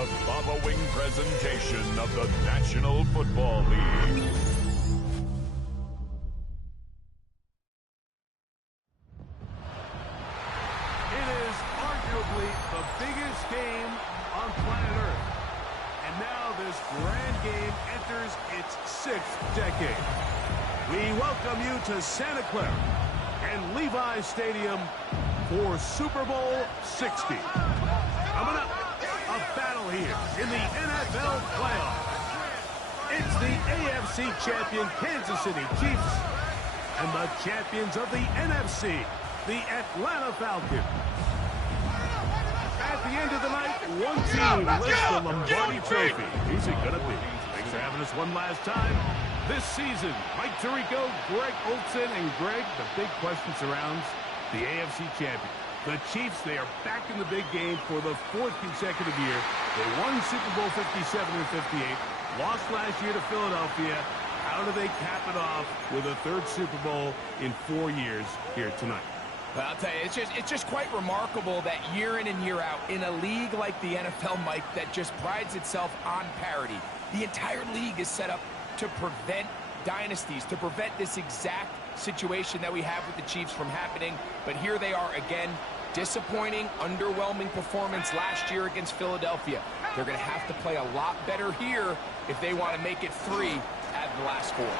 the Baba Wing presentation of the National Football League. It is arguably the biggest game on planet Earth. And now this grand game enters its 6th decade. We welcome you to Santa Clara and Levi Stadium for Super Bowl 60. Coming up, a battle here in the NFL playoffs. It's the AFC champion Kansas City Chiefs and the champions of the NFC, the Atlanta Falcons. At the end of the night, one team lifts the Lombardi Trophy. Who's it going to be? Thanks for having us one last time this season. Mike Tirico, Greg Olson, and Greg, the big question surrounds the AFC champion. The Chiefs, they are back in the big game for the 4th consecutive year. They won Super Bowl 57 and 58, lost last year to Philadelphia. How do they cap it off with a 3rd Super Bowl in 4 years here tonight? Well, I'll tell you, it's just quite remarkable that year in and year out, in a league like the NFL, Mike, that just prides itself on parity, the entire league is set up to prevent dynasties, to prevent this exact situation that we have with the Chiefs from happening. But here they are again. Disappointing, underwhelming performance last year against Philadelphia. They're going to have to play a lot better here if they want to make it 3 out of the last 4. And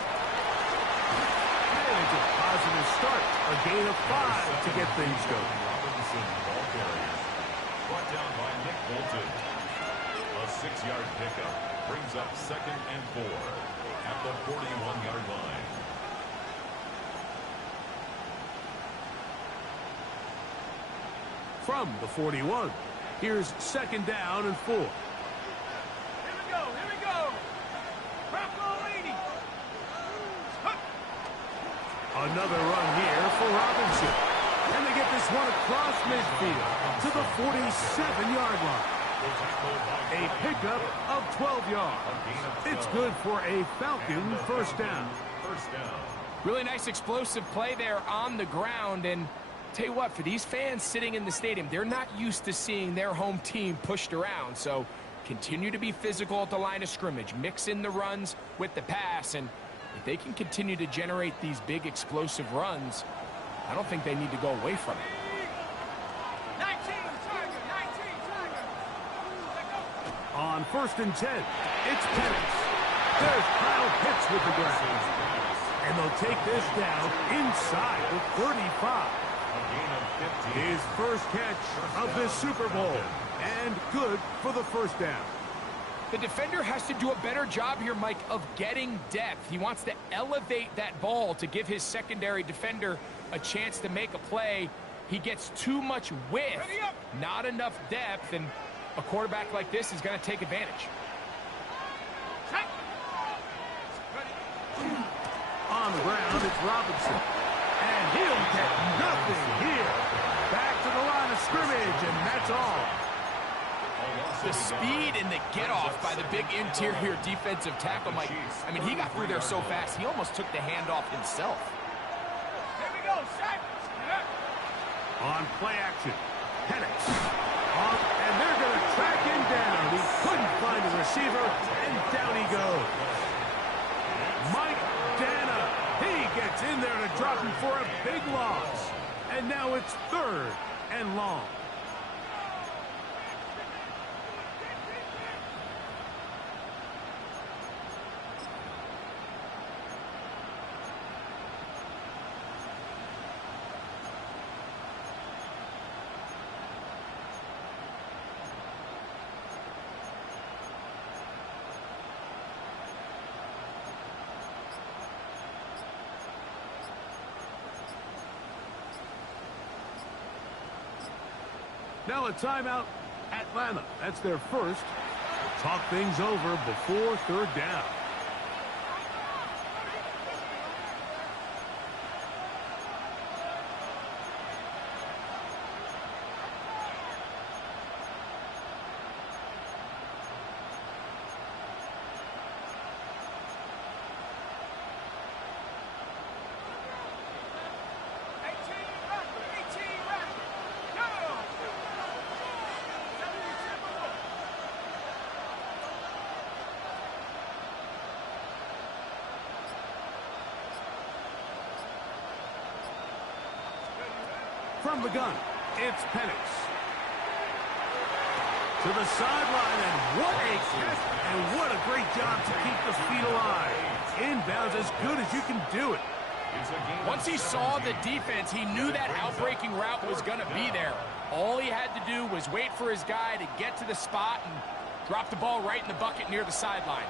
it's a positive start. A gain of 5 to get things going. Brought down by Nick Bolton. A 6-yard pickup brings up 2nd and 4 at the 41-yard line. From the 41, here's 2nd down and 4. Here we go. Bravo 80. Another run here for Robinson. And they get this one across midfield to the 47-yard line. A pickup of 12 yards. It's good for a Falcon first down. Really nice explosive play there on the ground. And tell you what, for these fans sitting in the stadium, they're not used to seeing their home team pushed around. So continue to be physical at the line of scrimmage. Mix in the runs with the pass. And if they can continue to generate these big explosive runs, I don't think they need to go away from it. 19, Tiger. On 1st and 10, it's Penix. There's Kyle Pitts with the grab. And they'll take this down inside the 35. His first catch of this Super Bowl. And good for the first down. The defender has to do a better job here, Mike, of getting depth. He wants to elevate that ball to give his secondary defender a chance to make a play. He gets too much width, not enough depth, and a quarterback like this is going to take advantage. On the ground, it's Robinson. And he'll get nothing here. Back to the line of scrimmage, and that's all. The speed and the get-off by the big interior defensive tackle, Mike. I mean, he got through there so fast, he almost took the handoff himself. Here we go, set. On play action, Penix. And they're going to track him down. He couldn't find a receiver, and down he goes. Mike Dana, he gets in there to drop him for a big loss. And now it's 3rd and long. Now a timeout, Atlanta. That's their first. Talk things over before 3rd down. From the gun, it's Penix. To the sideline, and what a catch, and what a great job to keep the feet alive. Inbounds as good as you can do it. Once he saw the defense, he knew that outbreaking route was going to be there. All he had to do was wait for his guy to get to the spot and drop the ball right in the bucket near the sideline.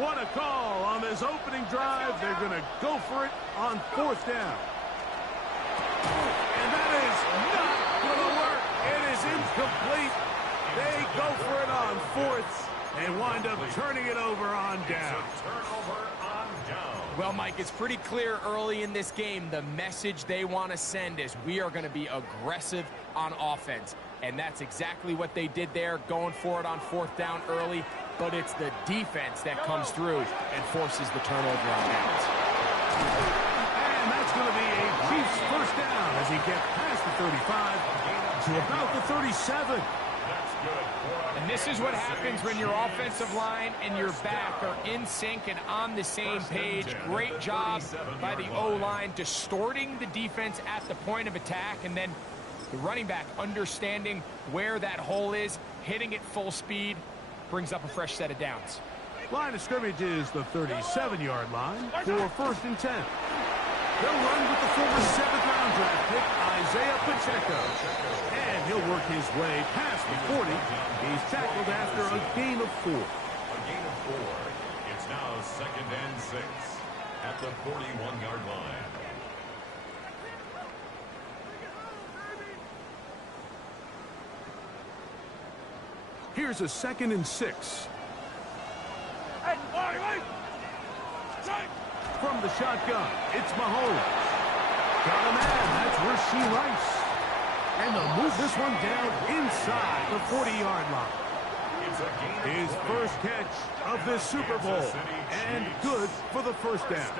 What a call on this opening drive. They're going to go for it on 4th down. And that is not going to work. It is incomplete. They go for it on 4th and wind up turning it over on down. Well, Mike, it's pretty clear early in this game the message they want to send is we are going to be aggressive on offense. And that's exactly what they did there, going for it on 4th down early. But it's the defense that comes through and forces the turnover on downs. And that's going to be a Chiefs first down as he gets past the 35 to about the 37. And this is what happens when your offensive line and your back are in sync and on the same page. Great job by the O-line distorting the defense at the point of attack, and then the running back understanding where that hole is, hitting it full speed, brings up a fresh set of downs. Line of scrimmage is the 37-yard line for 1st and 10. They'll run with the former 7th-round draft pick, Isaiah Pacheco. And he'll work his way past the 40. He's tackled after a gain of 4. A gain of 4. It's now 2nd and 6 at the 41-yard line. Here's a 2nd and 6. From the shotgun, it's Mahomes. Got a man, that's Rasheed Rice. And they'll move this one down inside the 40-yard line. His first catch of this Super Bowl, and good for the first down.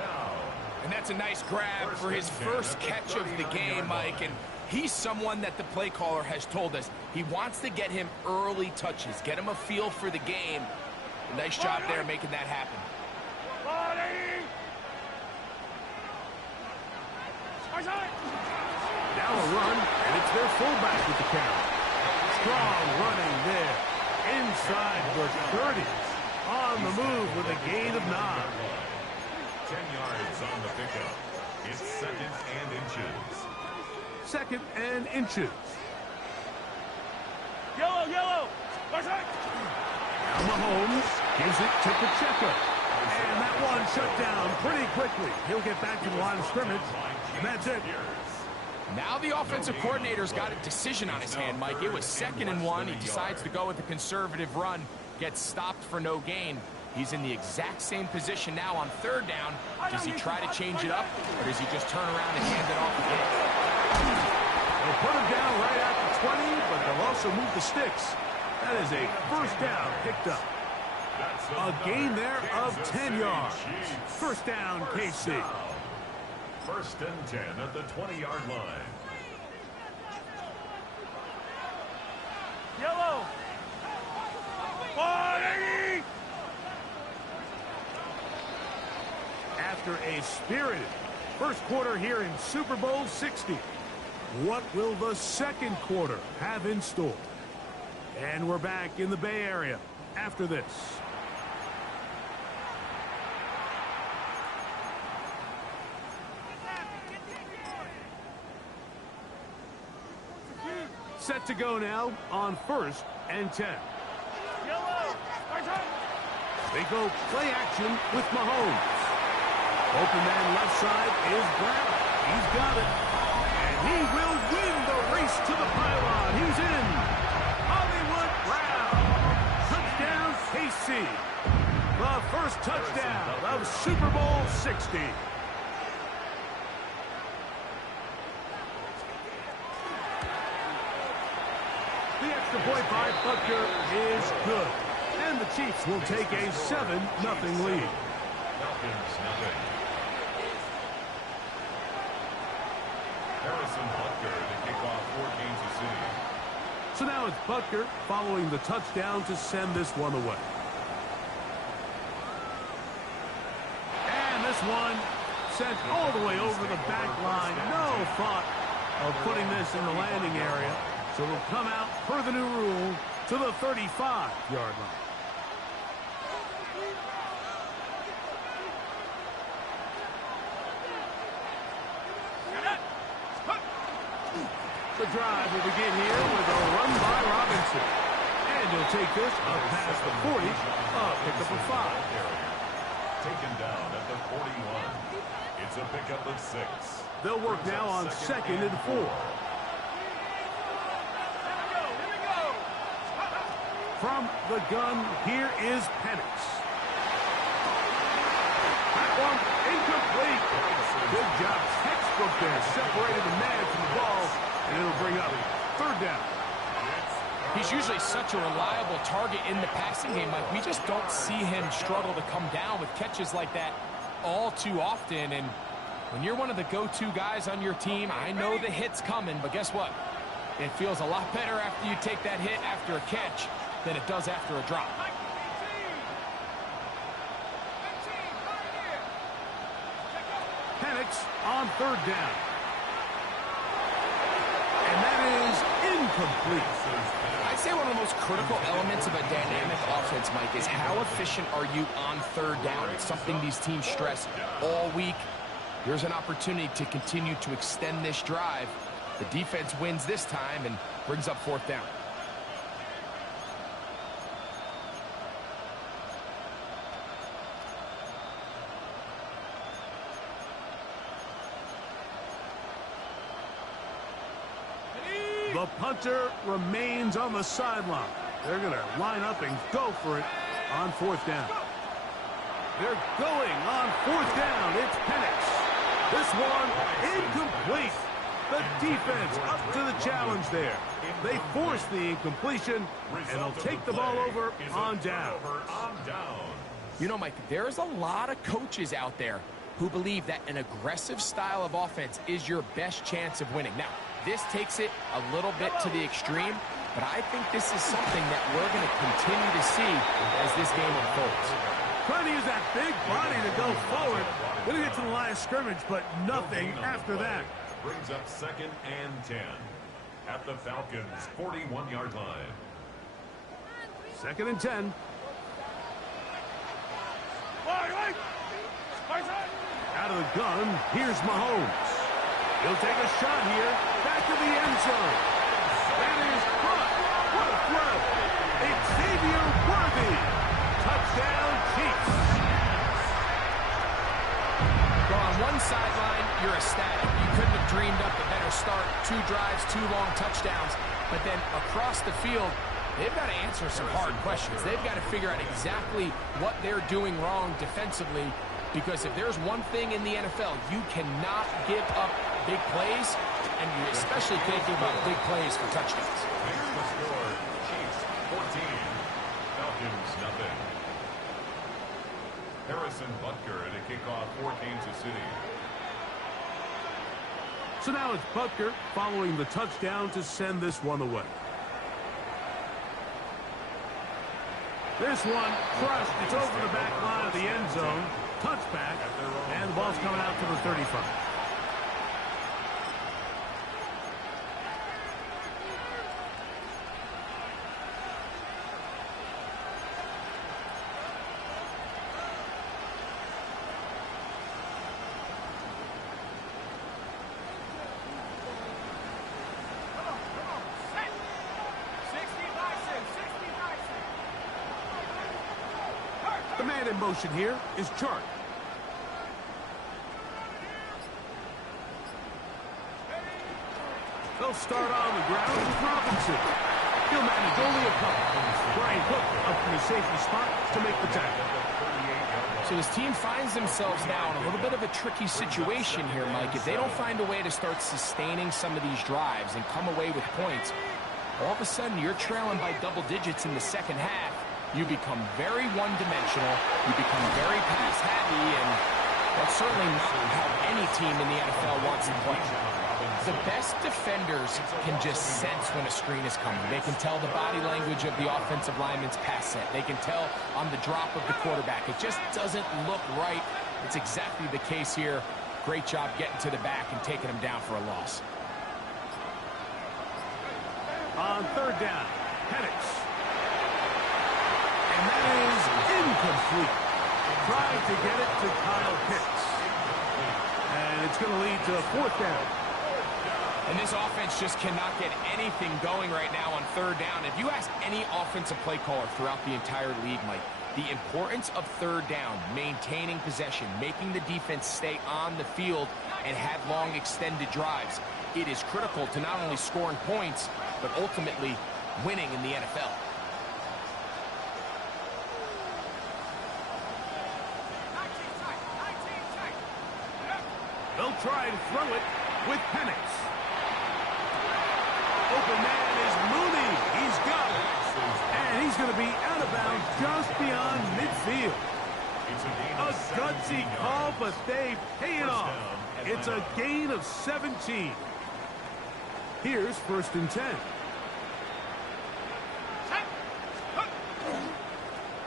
And that's a nice grab for his first catch of the game, Mike. And he's someone that the play caller has told us he wants to get him early touches, get him a feel for the game. A nice job there making that happen. Now a run, and it's their fullback with the count. Strong running there. Inside the 30s. On the move with a gain of 9. 10 yards on the pickup. It's 2nd and inches. 2nd and inches. Yellow. Now Mahomes gives it to Pacheco. And that one shut down pretty quickly. He'll get back to the line of scrimmage. And that's it. Now the offensive coordinator's got a decision on his hand, Mike. It was 2nd and 1. He decides to go with a conservative run. Gets stopped for no gain. He's in the exact same position now on 3rd down. Does he try to change it up, or does he just turn around and hand it off again? They'll put him down right at the 20, but they'll also move the sticks. That is a first down picked up. A gain there of 10 yards. First down, KC. 1st and 10 at the 20-yard line. Yellow. After a spirited first quarter here in Super Bowl 60, what will the second quarter have in store? And we're back in the Bay Area after this. Set to go now on 1st and 10. They go play action with Mahomes. Open man left side is Brown. He's got it. And he will win the race to the pylon. He's in. Hollywood Brown. Touchdown, KC. The first touchdown of Super Bowl 60. The extra point by Butker is good. And the Chiefs will take a 7-0 lead. Falcons, nothing. Harrison Butker to kick off for Kansas City. So now it's Butker following the touchdown to send this one away. And this one sent all the way over the back line. No thought of putting this in the landing area. So it'll come out, per the new rule, to the 35-yard line. The drive will begin here with a run by Robinson. And he'll take this up past the 40, pick up a 5. Taken down at the 41. It's a pickup of 6. They'll work now on 2nd and 4. From the gun, here is Penix. That one incomplete. Good job. Textbook there. Separated the man from the ball, and it'll bring up 3rd down. He's usually such a reliable target in the passing game, Mike. We just don't see him struggle to come down with catches like that all too often. And when you're one of the go-to guys on your team, I know the hit's coming, but guess what? It feels a lot better after you take that hit after a catch than it does after a drop. Penix on 3rd down. And that is incomplete. I'd say one of the most critical elements of a dynamic offense, Mike, is how efficient are you on 3rd down? It's something these teams stress all week. Here's an opportunity to continue to extend this drive. The defense wins this time and brings up 4th down. The punter remains on the sideline. They're going to line up and go for it on 4th down. They're going on 4th down. It's Penix. This one incomplete. The defense up to the challenge there. They force the incompletion, and they'll take the ball over on down. You know, Mike, there's a lot of coaches out there who believe that an aggressive style of offense is your best chance of winning. Now, this takes it a little bit to the extreme, but I think this is something that we're going to continue to see as this game unfolds. Trying to use that big body to go forward. Going to get to the line of scrimmage, but nothing after that. Brings up 2nd and 10 at the Falcons' 41-yard line. 2nd and 10. Out of the gun, here's Mahomes. He'll take a shot here, back to the end zone. That is caught. What a throw. It's Xavier Worthy. Touchdown, Chiefs. Well, on one sideline, you're ecstatic. You couldn't have dreamed up a better start. 2 drives, 2 long touchdowns. But then across the field, they've got to answer some hard questions. They've got to figure out exactly what they're doing wrong defensively, because if there's one thing in the NFL, you cannot give up big plays, and you especially can't give up big plays for touchdowns. Here's the score. Chiefs 14, Falcons nothing. Harrison Butker at a kickoff for Kansas City. So now it's Butker following the touchdown to send this one away. This one crushed. It's over the back line of the end zone. Touchback, and the ball's coming out to the 35. The man in motion here is Chark. They'll start on the ground with Robinson. He'll manage only a couple. Brian Cook up from the safety spot to make the tackle. So this team finds themselves now in a little bit of a tricky situation here, Mike. If they don't find a way to start sustaining some of these drives and come away with points, all of a sudden you're trailing by double digits in the 2nd half. You become very one-dimensional. You become very pass-happy, and that's certainly not how any team in the NFL wants to play. The best defenders can just sense when a screen is coming. They can tell the body language of the offensive lineman's pass set. They can tell on the drop of the quarterback. It just doesn't look right. It's exactly the case here. Great job getting to the back and taking him down for a loss. On third down, Penix. And that is incomplete. Trying to get it to Kyle Pitts. And it's going to lead to a fourth down. And this offense just cannot get anything going right now on third down. If you ask any offensive play caller throughout the entire league, Mike, the importance of third down, maintaining possession, making the defense stay on the field and have long extended drives, it is critical to not only scoring points, but ultimately winning in the NFL. They'll try and throw it with Penix. Open man is Mooney. He's got it. And he's going to be out of bounds just beyond midfield. A gutsy call, but they pay it off. It's a gain of 17. Here's 1st and 10.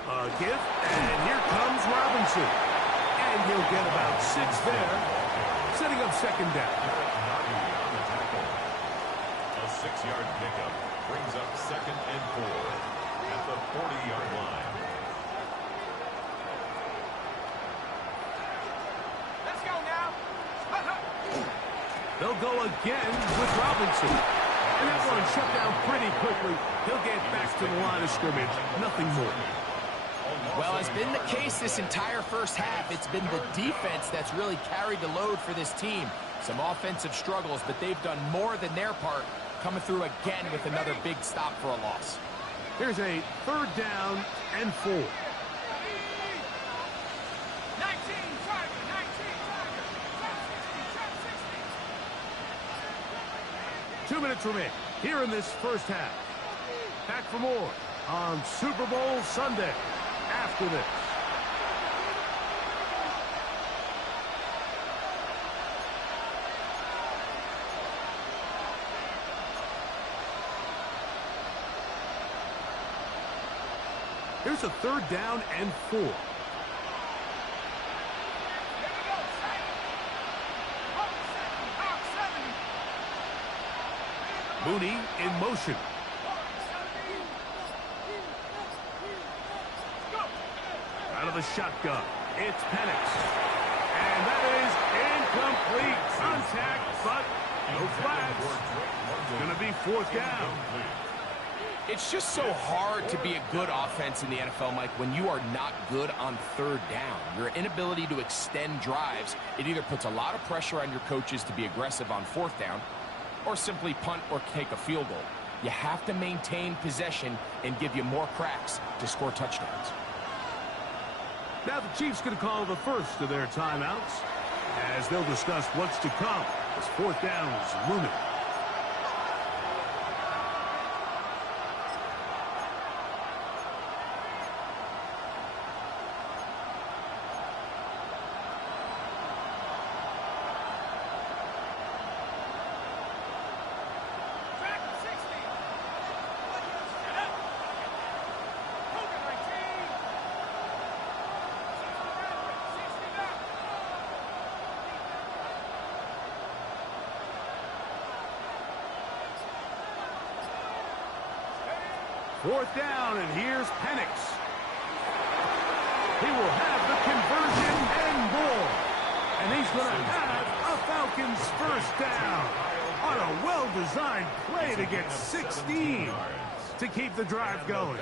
A gift, and here comes Robinson. And he'll get about 6 there, setting up 2nd down. A 6-yard pickup brings up 2nd and 4 at the 40-yard line. Let's go now. They'll go again with Robinson. And that one shut down pretty quickly. He'll get back to the line of scrimmage. Nothing more. Well, it's been the case this entire first half. It's been the defense that's really carried the load for this team. Some offensive struggles, but they've done more than their part, coming through again with another big stop for a loss. Here's a 3rd down and 4. 19, Tiger, 19, Tiger. 2 minutes remain here in this first half. Back for more on Super Bowl Sunday after this. Here's a 3rd down and 4. Mooney in motion. Out of the shotgun, it's Penix. And that is incomplete. Contact, but no flags. It's going to be 4th down. It's just so hard to be a good offense in the NFL, Mike, when you are not good on 3rd down. Your inability to extend drives, it either puts a lot of pressure on your coaches to be aggressive on 4th down, or simply punt or take a field goal. You have to maintain possession and give you more cracks to score touchdowns. Now the Chiefs going to call the first of their timeouts as they'll discuss what's to come as 4th down is looming. Fourth down, and here's Penix. He will have the conversion and more. And he's going to have a Falcons first down on a well-designed play to get 16 to keep the drive going.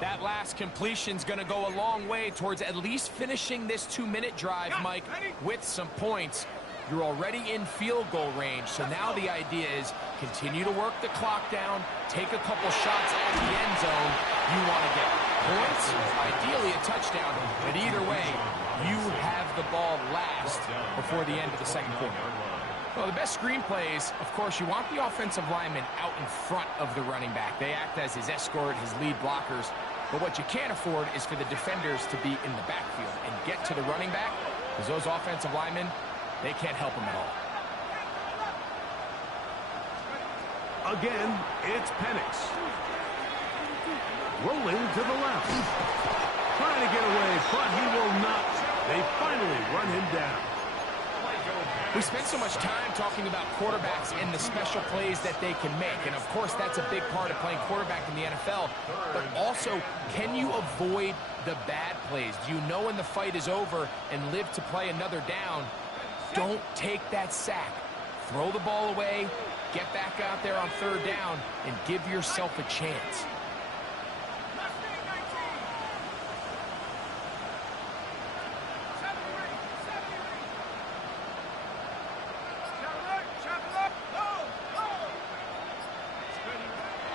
That last completion's going to go a long way towards at least finishing this 2-minute drive, Mike, with some points. You're already in field goal range, so now the idea is continue to work the clock down, take a couple shots at the end zone. You want to get points, ideally a touchdown, but either way, you have the ball last before the end of the second quarter. Well, the best screenplays, of course, you want the offensive lineman out in front of the running back. They act as his escort, his lead blockers. But what you can't afford is for the defenders to be in the backfield and get to the running back, because those offensive linemen, they can't help him at all. Again, it's Penix. Rolling to the left. Trying to get away, but he will not. They finally run him down. We spend so much time talking about quarterbacks and the special plays that they can make. And, of course, that's a big part of playing quarterback in the NFL. But also, can you avoid the bad plays? Do you know when the fight is over and live to play another down? Don't take that sack. Throw the ball away, get back out there on third down, and give yourself a chance.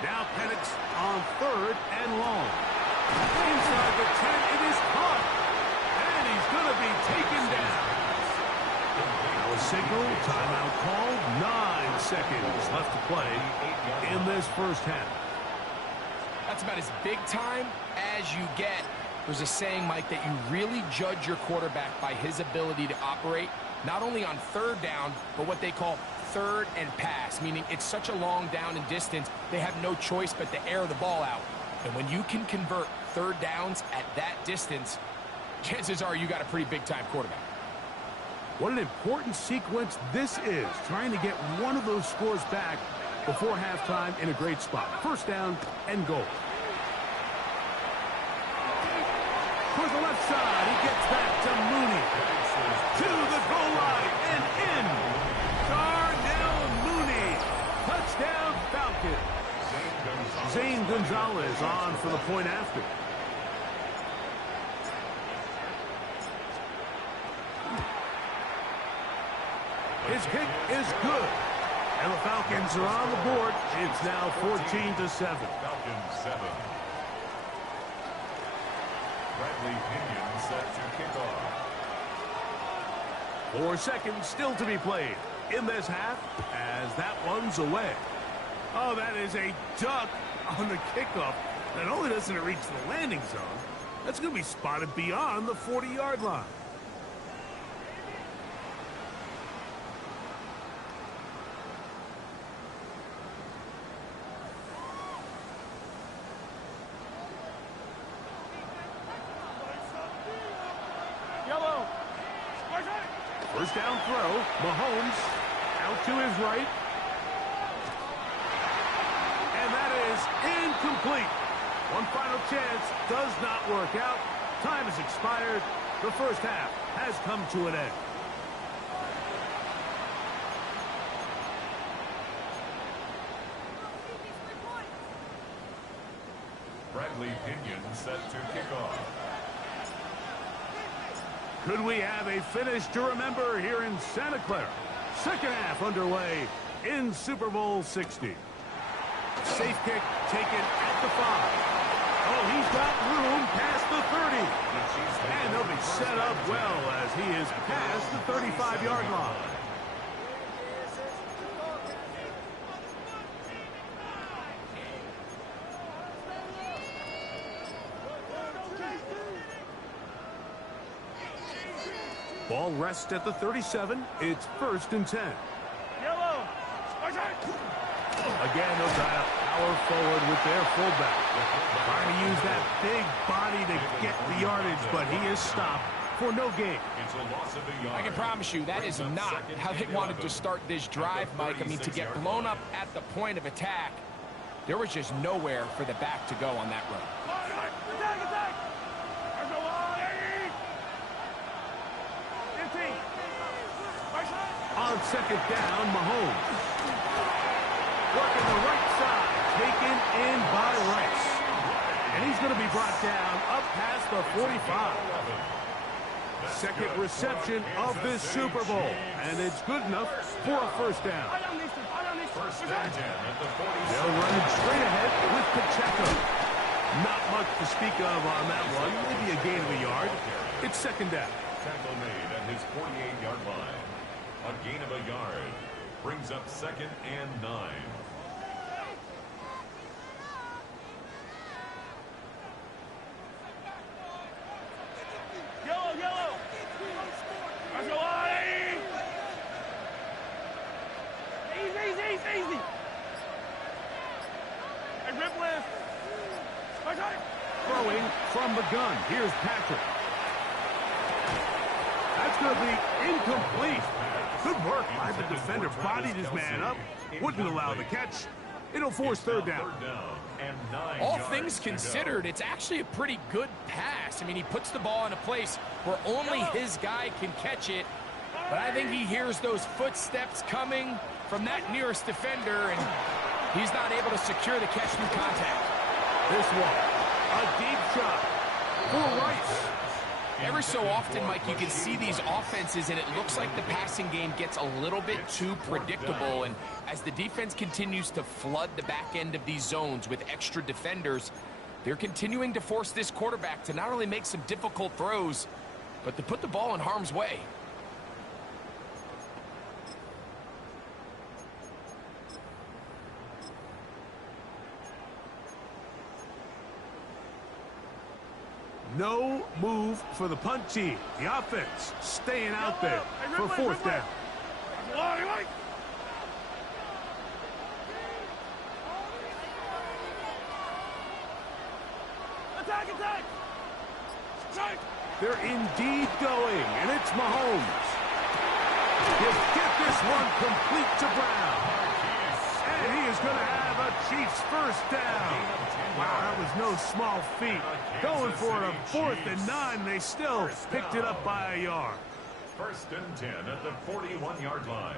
Now Penix on third and long. Inside the 10, it is caught. And he's going to be taken down. Now a signal, timeout called. 9 seconds left to play in this first half. That's about as big time as you get. There's a saying, Mike, that you really judge your quarterback by his ability to operate, not only on third down, but what they call third and pass, meaning it's such a long down and distance, they have no choice but to air the ball out. And when you can convert third downs at that distance, chances are you got a pretty big-time quarterback. What an important sequence this is, trying to get one of those scores back before halftime in a great spot. First down and goal. Towards the left side, he gets back to Mooney. To the goal line and in. Darnell Mooney. Touchdown Falcons. Zane Gonzalez on for the point after. His kick is good. And the Falcons are on the board. It's now 14-7. Falcons 7. Bradley Pinion set to kick off. 4 seconds still to be played in this half as that one's away. Oh, that is a duck on the kickoff. Not only doesn't it reach the landing zone, that's going to be spotted beyond the 40-yard line. First down throw. Mahomes out to his right. And that is incomplete. One final chance does not work out. Time has expired. The first half has come to an end. Bradley Pinion set to kick off. Could we have a finish to remember here in Santa Clara? Second half underway in Super Bowl 60. Safe kick taken at the 5. Oh, he's got room past the 30. And they'll be set up well as he is past the 35-yard line. Ball rests at the 37. It's 1st and 10. Yellow. Again, they'll try to power forward with their fullback. Trying to use that big body to get the yardage, but he is stopped for no gain. It's a loss of a yard. I can promise you that is not how they wanted to start this drive, Mike. I mean, to get blown up at the point of attack, there was just nowhere for the back to go on that run. On second down, Mahomes. Working the right side, taken in by Rice. And he's going to be brought down up past the 45. Second reception of this Super Bowl, and it's good enough for a first down. First and 10 at the 40. They'll run it straight ahead with Pacheco. Not much to speak of on that one, maybe a gain of a yard. It's second down. Tackle made at his 48-yard line. A gain of a yard brings up 2nd and 9. Yellow. Easy. Hey, rip lift. Throwing from the gun. Here's Patrick. That's going to be incomplete. Good work by the defender. Bodied his man up. Wouldn't allow the catch. It'll force third down. All things considered, it's actually a pretty good pass. I mean, he puts the ball in a place where only his guy can catch it. But I think he hears those footsteps coming from that nearest defender, and he's not able to secure the catch through contact. This one, a deep shot for Rice. Every so often, Mike, you can see these offenses, and it looks like the passing game gets a little bit too predictable. And as the defense continues to flood the back end of these zones with extra defenders, they're continuing to force this quarterback to not only make some difficult throws, but to put the ball in harm's way. No move for the punt team. The offense staying out there for fourth down. Attack, attack! Strike! They're indeed going, and it's Mahomes. He'll get this one complete to Brown. And he is going to have a Chiefs first down. Wow, that was no small feat. Going for a 4th and 9. They still picked it up by a yard. 1st and 10 at the 41-yard line.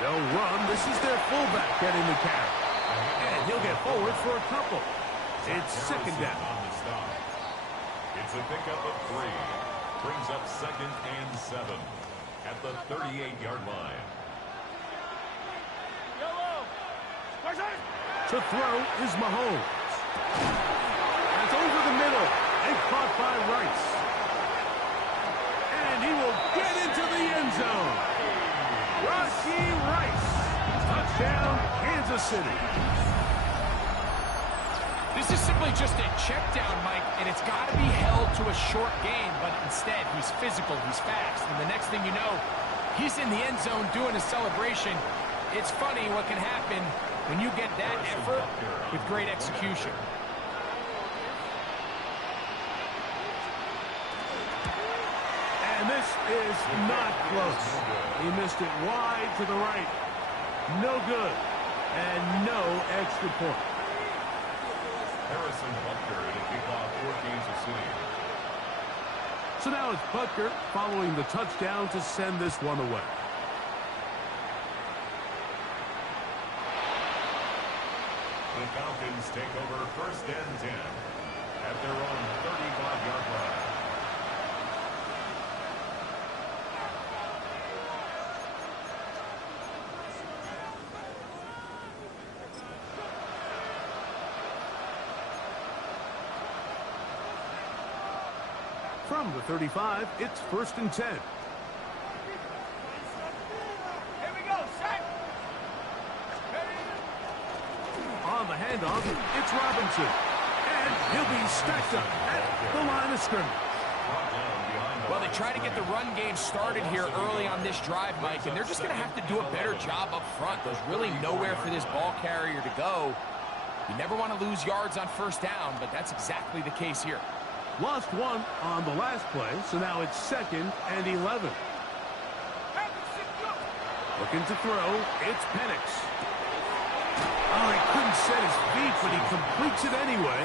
They'll run. This is their fullback getting the carry. And he'll get forward for a couple. It's second down. On the stop. It's a pickup of 3. Brings up 2nd and 7 at the 38-yard line. To throw is Mahomes. It's over the middle and caught by Rice. And he will get into the end zone. Rashee Rice. Touchdown, Kansas City. This is simply just a check down, Mike, and it's got to be held to a short game, but instead he's physical, he's fast, and the next thing you know, he's in the end zone doing a celebration. It's funny what can happen when you get that effort with great execution. And this is not close. He missed it wide to the right. No good. And no extra point. Harrison Butker to kick off for Kansas City. So now it's Butker following the touchdown to send this one away. The Falcons take over 1st and 10 at their own 35-yard line. From the 35, it's 1st and 10. Here we go, set! On the handoff, it's Robinson. And he'll be stacked up at the line of scrimmage. Well, they try to get the run game started here early on this drive, Mike, and they're just going to have to do a better job up front. There's really nowhere for this ball carrier to go. You never want to lose yards on 1st down, but that's exactly the case here. Lost one on the last play, so now it's 2nd and 11. Looking to throw, it's Penix. Oh, he couldn't set his feet, but he completes it anyway.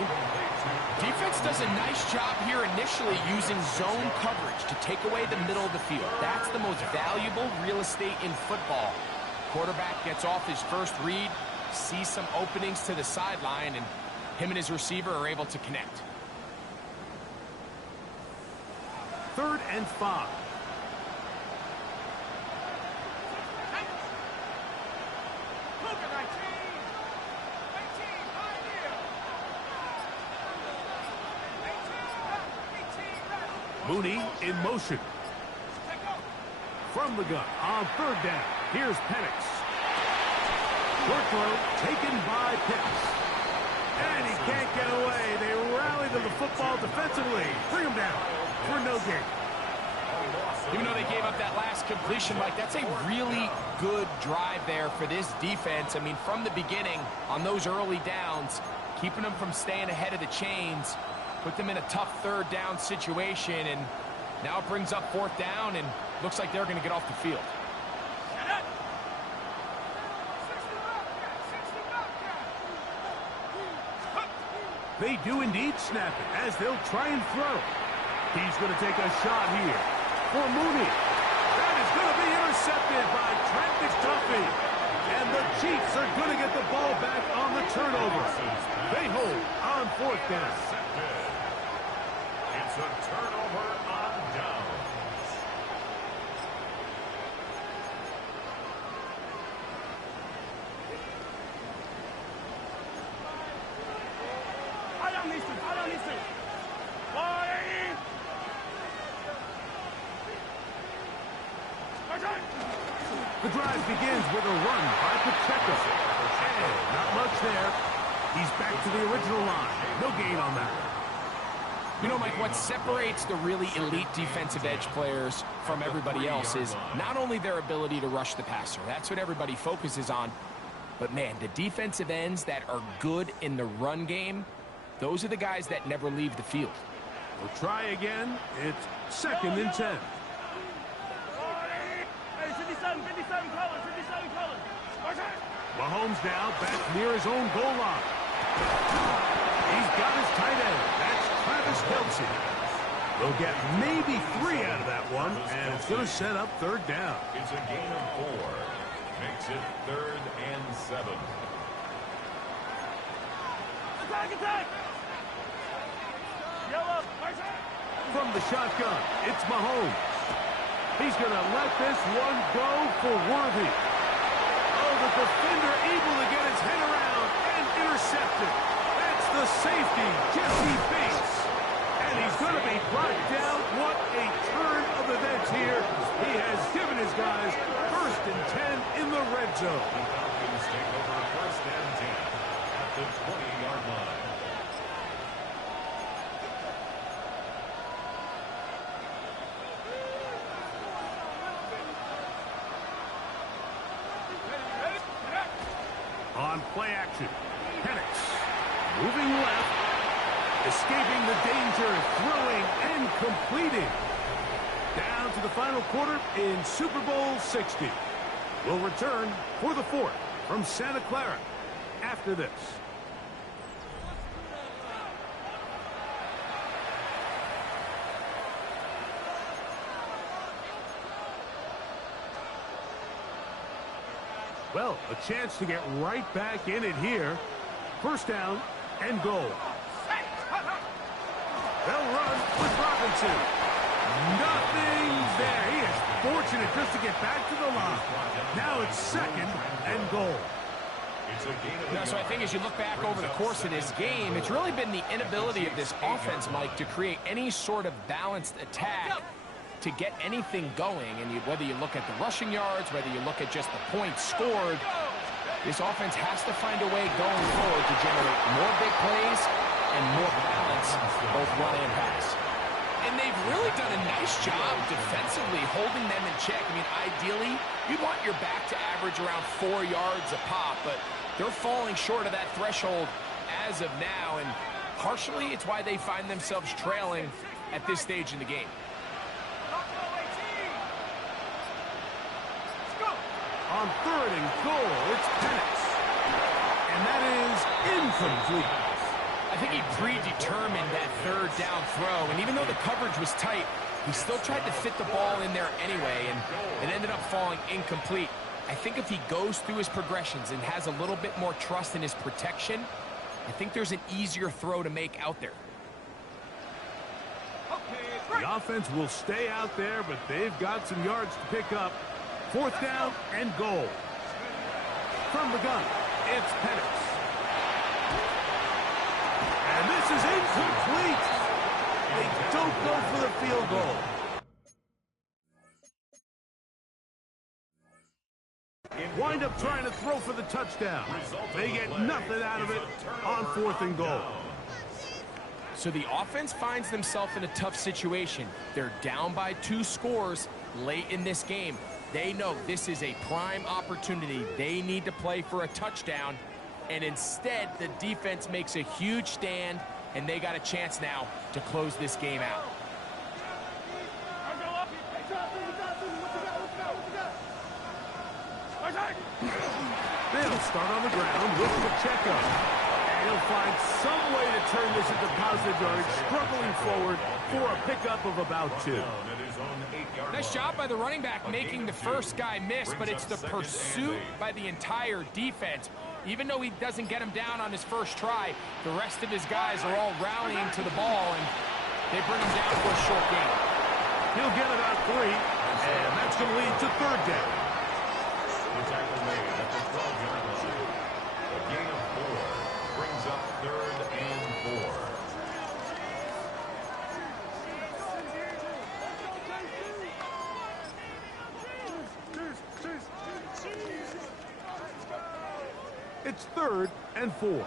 Defense does a nice job here initially using zone coverage to take away the middle of the field. That's the most valuable real estate in football. Quarterback gets off his first read, sees some openings to the sideline, and him and his receiver are able to connect. 3rd and 5. Mooney in motion. From the gun on 3rd down. Here's Penix. Short throw taken by Pitts. And he can't get away. They rally to the football defensively. Bring him down for no gain. Even though they gave up that last completion, Mike, that's a really good drive there for this defense. I mean, from the beginning, on those early downs, keeping them from staying ahead of the chains, put them in a tough third down situation, and now it brings up fourth down, and looks like they're going to get off the field. They do indeed snap it as they'll try and throw. He's going to take a shot here for Mooney. That is going to be intercepted by Trent McDuffie. And the Chiefs are going to get the ball back on the turnover. They hold on fourth down. It's a turnover on downs. The drive begins with a run by Pacheco. And not much there. He's back to the original line. No gain on that. You know, Mike, what separates the really elite defensive edge players from everybody else is not only their ability to rush the passer. That's what everybody focuses on. But, man, the defensive ends that are good in the run game, those are the guys that never leave the field. We'll try again. It's 2nd and 10. Mahomes now back near his own goal line. He's got his tight end. That's Travis Kelce. They'll get maybe 3 out of that one, and it's going to set up third down. It's a gain of 4. Makes it 3rd and 7. Attack! From the shotgun, it's Mahomes. He's going to let this one go for Worthy. Oh, the defender able to get his head around and intercept it. That's the safety, Jesse Bates. And he's going to be brought down. What a turn of events here. He has given his guys 1st and 10 in the red zone. The Falcons take over 1st and 10 at the 20-yard line. On play action, Penix moving left, escaping the danger, throwing and completing. Down to the final quarter in Super Bowl 60. We'll return for the 4th from Santa Clara after this. Well, a chance to get right back in it here. 1st down and goal. They'll run with Robinson. Nothing there. He is fortunate just to get back to the line. Now it's 2nd and goal. Yeah, so I think as you look back over the course of this game, it's really been the inability of this offense, Mike, to create any sort of balanced attack to get anything going. And whether you look at the rushing yards, whether you look at just the points scored, this offense has to find a way going forward to generate more big plays and more balance, both run and pass. And they've really done a nice job defensively holding them in check. I mean, ideally, you'd want your back to average around 4 yards a pop, but they're falling short of that threshold as of now, and partially it's why they find themselves trailing at this stage in the game. On 3rd and goal, it's Penix. And that is incomplete. I think he predetermined that 3rd down throw, and even though the coverage was tight, he still tried to fit the ball in there anyway, and it ended up falling incomplete. I think if he goes through his progressions and has a little bit more trust in his protection, I think there's an easier throw to make out there. The offense will stay out there, but they've got some yards to pick up. 4th down and goal. From the gun, it's Penix. And this is incomplete. They don't go for the field goal. Wind up trying to throw for the touchdown. They get nothing out of it on 4th and goal. So the offense finds themselves in a tough situation. They're down by 2 scores late in this game. They know this is a prime opportunity. They need to play for a touchdown. And instead, the defense makes a huge stand, and they got a chance now to close this game out. They'll start on the ground with Pacheco. And he'll find some way to turn this into positive yardage, struggling forward for a pickup of about 2. Nice job by the running back making the first guy miss, but it's the pursuit by the entire defense. Even though he doesn't get him down on his first try, the rest of his guys are all rallying to the ball, and they bring him down for a short gain. He'll get about 3, and that's going to lead to 3rd down. The tackle made at the 12-yard line. A gain of 4 brings up 3rd and 4. It's 3rd and 4.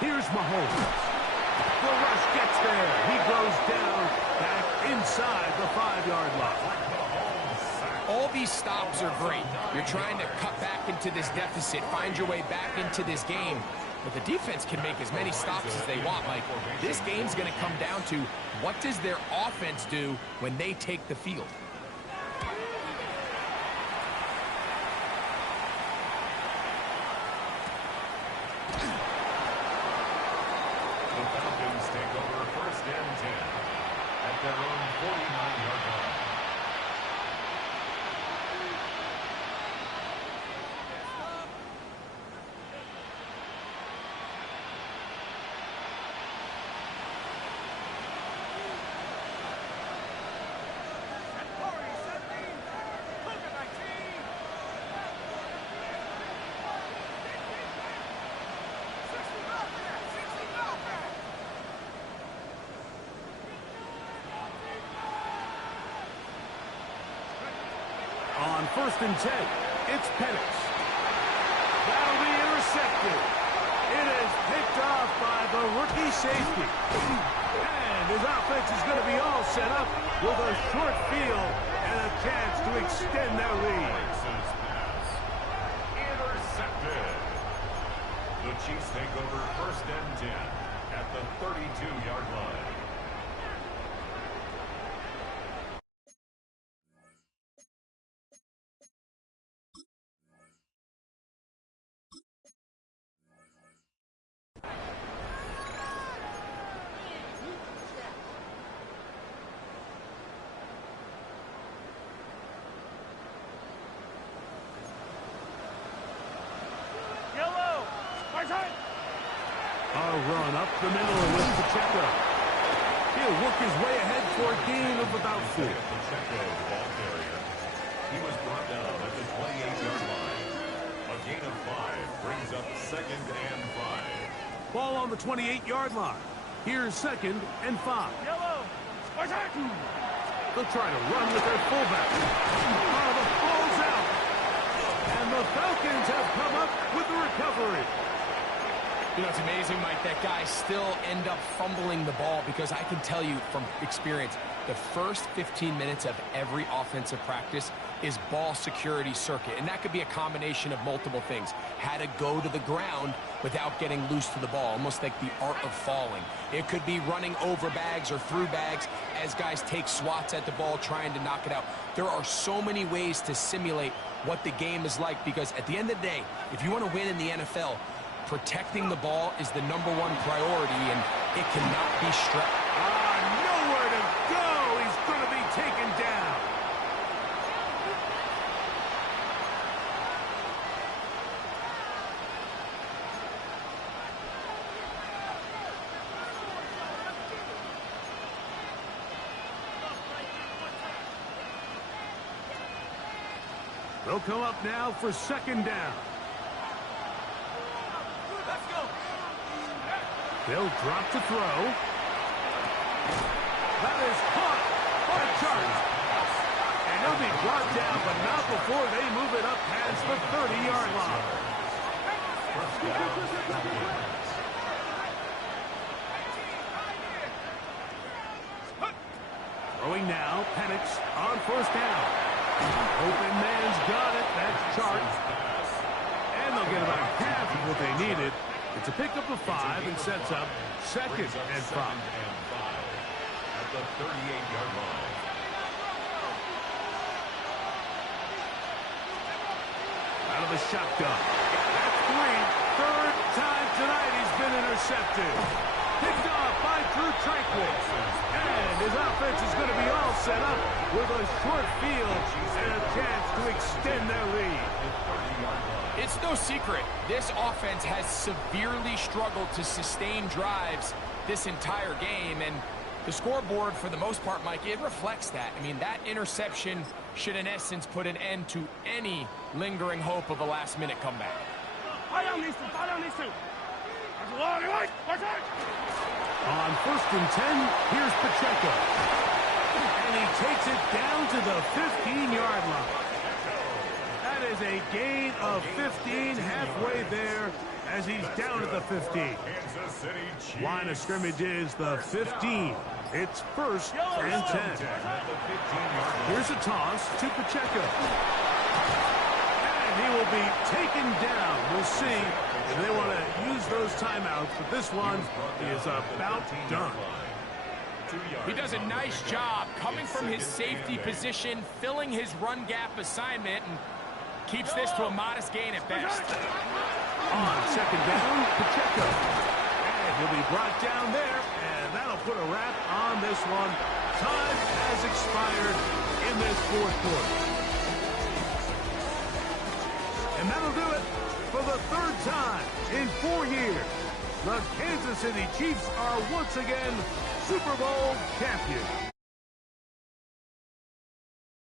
Here's Mahomes. The rush gets there. He goes down back inside the 5-yard line. All these stops are great. You're trying to cut back into this deficit, find your way back into this game. But the defense can make as many stops as they want, Mike. This game's going to come down to what does their offense do when they take the field. The Falcons take over 1st and 10 at their own 49-yard line. On 1st and 10, it's Penix. That'll be intercepted. It is picked off by the rookie safety. And his offense is going to be all set up with a short field and a chance to extend their lead. Pass. Intercepted. The Chiefs take over 1st and 10 at the 32-yard line. A run up the middle with Pacheco. He'll work his way ahead for a gain of about 4. Pacheco, the ball carrier. He was brought down at the 28-yard line. A gain of 5 brings up 2nd and 5. Ball on the 28-yard line. Here's 2nd and 5. They'll try to run with their fullback. Oh, the ball's out. And the Falcons have come up with the recovery. You know, it's amazing, Mike, that guys still end up fumbling the ball, because I can tell you from experience, the first 15 minutes of every offensive practice is ball security circuit. And that could be a combination of multiple things. How to go to the ground without getting loose to the ball, almost like the art of falling. It could be running over bags or through bags as guys take swats at the ball trying to knock it out. There are so many ways to simulate what the game is like, because at the end of the day, if you want to win in the NFL, protecting the ball is the #1 priority, and it cannot be stretched. Nowhere to go. He's going to be taken down. They'll come up now for 2nd down. They'll drop to throw. That is caught by Charles. And he'll be brought down, but not before they move it up past the 30-yard line. First down, Falcons. Throwing now, Penix on first down. Open man's got it. That's Chark. And they'll get about half of what they needed. It's a pickup of 5 and sets up second and 5. At the 38-yard line. Out of the shotgun. That's 3. Third time tonight he's been intercepted. Picked off by Drew Tranquill. And his offense is going to be all set up with a short field and a chance to extend their lead. It's no secret, this offense has severely struggled to sustain drives this entire game, and the scoreboard, for the most part, Mike, it reflects that. I mean, that interception should, in essence, put an end to any lingering hope of a last-minute comeback. On first and 10, here's Pacheco. And he takes it down to the 15-yard line. That is a gain of 15, halfway there as he's down at the 15. Line of scrimmage is the 15. It's first and 10. Here's a toss to Pacheco. And he will be taken down. We'll see if they want to use those timeouts, but this one is about done. He does a nice job coming from his safety position, filling his run gap assignment, and keeps this to a modest gain at best. On second down, Pacheco. And he'll be brought down there, and that'll put a wrap on this one. Time has expired in this fourth quarter. And that'll do it for the third time in 4 years. The Kansas City Chiefs are once again Super Bowl champions.